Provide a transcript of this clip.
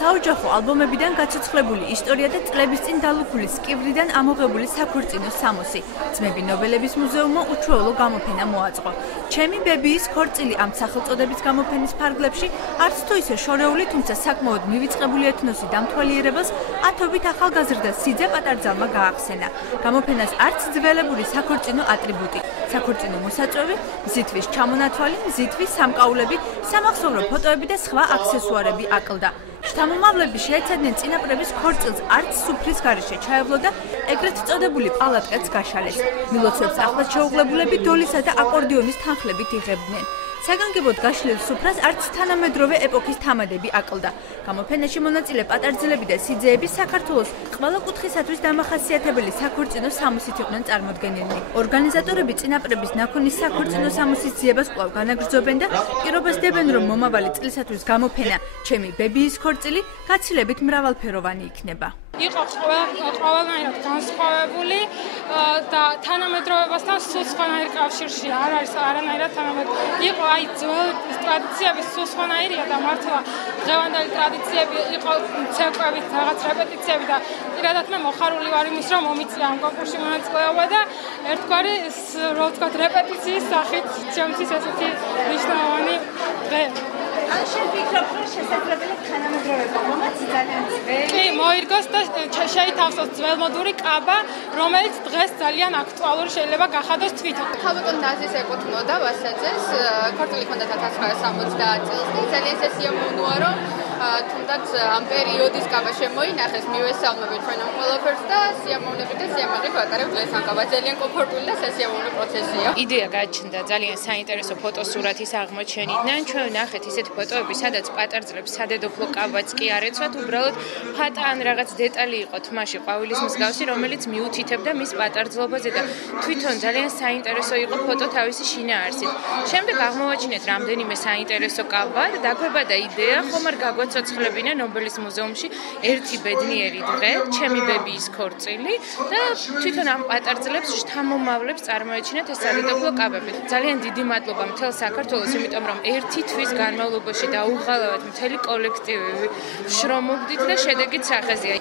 საოჯახო ალბომებიდან გაცოცხლებული ისტორია და წლების წინ დალუქული სკივრიდან ამოღებული საქორწინო სამოსი. ძმები ნობელების მუზეუმმა უჩვეულო გამოფენა მოაწყო. ჩემი ბებიის ქორწილი ამ სახელწოდების გამოფენის ფარგლებში არც თუ ისე შორეული, თუმცა საკმაოდ მივიწყებული ეთნოსი დამთვალიერებელს ათობით ახალგაზრდა სიძე პატარძალმა გაახსენა. გამოფენას არც ძველებური საქორწინო ატრიბუტი, საქორწინო მოსაწვევი, მზითვის ჩამონათვალი, მზითვის სამკაულები, სამახსოვრო ფოტოები და სხვა აქსესუარები აკლდა. შთამომავლები შეეცადნენ წინაპრების ქორწილს არც სუფრის გარეშე ჩაევლო და ეგრეთ წოდებული პალატკაც გაშალეს. მილოცვებს ახლად შეუღლებულები დოლისა და აკორდეონის თანხლებით იღებდნენ. საგანგებოდ გაშლილ სუფრას არც თანამედროვე ეპოქის თამადები აკლდა. გამოფენაში მონაწილე პატარძლები და სიძეები საქართველოს ყველა კუთხისათვის დამახასიათებელი საქორწინო სამოსით იყვნენ წარმოდგენილნი. ორგანიზატორები წინაპრების ნაქონის საქორწინო სამოსის ძიებას კვლავ განაგრძობენ და პირობას დებენ, რომ მომავალი წლისათვის გამოფენა ჩემი ბებიის ქორწილი გაცილებით მრავალფეროვანი იქნება. იყო ყველანაირად განსხვავებული და თანამედროვეობასთან სულ სხვანაირ კავშირში არ არის არანაირად თანამედროვე. იყო აი ძველი ტრადიციების სულ სხვანაირია და მართლა დღევანდელი ტრადიციები იყო ცეკვებით რაღაც რეპეტიციები და პირადად მე მოხარული ვარ იმის რომ მომიწია ამ კონკურსში მონაწილეობა და ერთგვარი რო ვთქვათ რეპეტიციის სახით ჩემთვის ესეთი მნიშვნელოვანი დღე. ან შენ ვფიქრობ, რომ შესაძლებელი თანამედროვეობა მომაცი ძალიან ძველი. კი, მოირგოს და შეითავსოს ძველმოდური კაბა, რომელიც დღეს ძალიან აქტუალური შეიძლება გახადოს თვითონ. ქალბატონ ნაზის ეკუთვნოდა ვასაძეს, ქორწილი ჰქონდა 1970 წელს და ძალიან სიამოვნოა, რომ თუნდაც ამ პერიოდის კაბა შემოინახეს, მივესალმებით ჩვენ ამ ყველაფერს და სიამოვნებით და სიამაყით ვატარებთ დღეს ამ კაბას. ძალიან კომფორტული და სასიამოვნო პროცესია. იდეა გაჩნდა ძალიან საინტერესო ფოტოსურათის აღმოჩენიდან. ჩვენ ვნახეთ ისეთი ფოტოები, სადაც პატარძლებს სადედოფლო კაბაც კი არ ეცვათ, უბრალოდ ფატა ან რაღაც დეტალი იყო თმაში ყვავილის მსგავსი, რომელიც მიუთითებდა მის პატარძლობაზე და თვითონ ძალიან საინტერესო იყო ფოტო თავისი შინაარსით. შემდეგ აღმოვაჩინეთ რამდენიმე საინტერესო კაბა და დაგვებადა იდეა, ხომ არ გაგვაცოცხლებინა ნობელის მუზეუმში ერთი ბედნიერი დღე, ჩემი ბებიის ქორწილი და თვითონ ამ პატარძლებს შთამომავლებს წარმოეჩინეთ ეს სადედოფლო კაბები. ძალიან დიდი მადლობა მთელ საქართველოს, იმიტომ რომ ერთი თვის განმავლობაში დაუღალავად მთელი კოლექტივი შრომობდით და შედეგიც სახეზეა.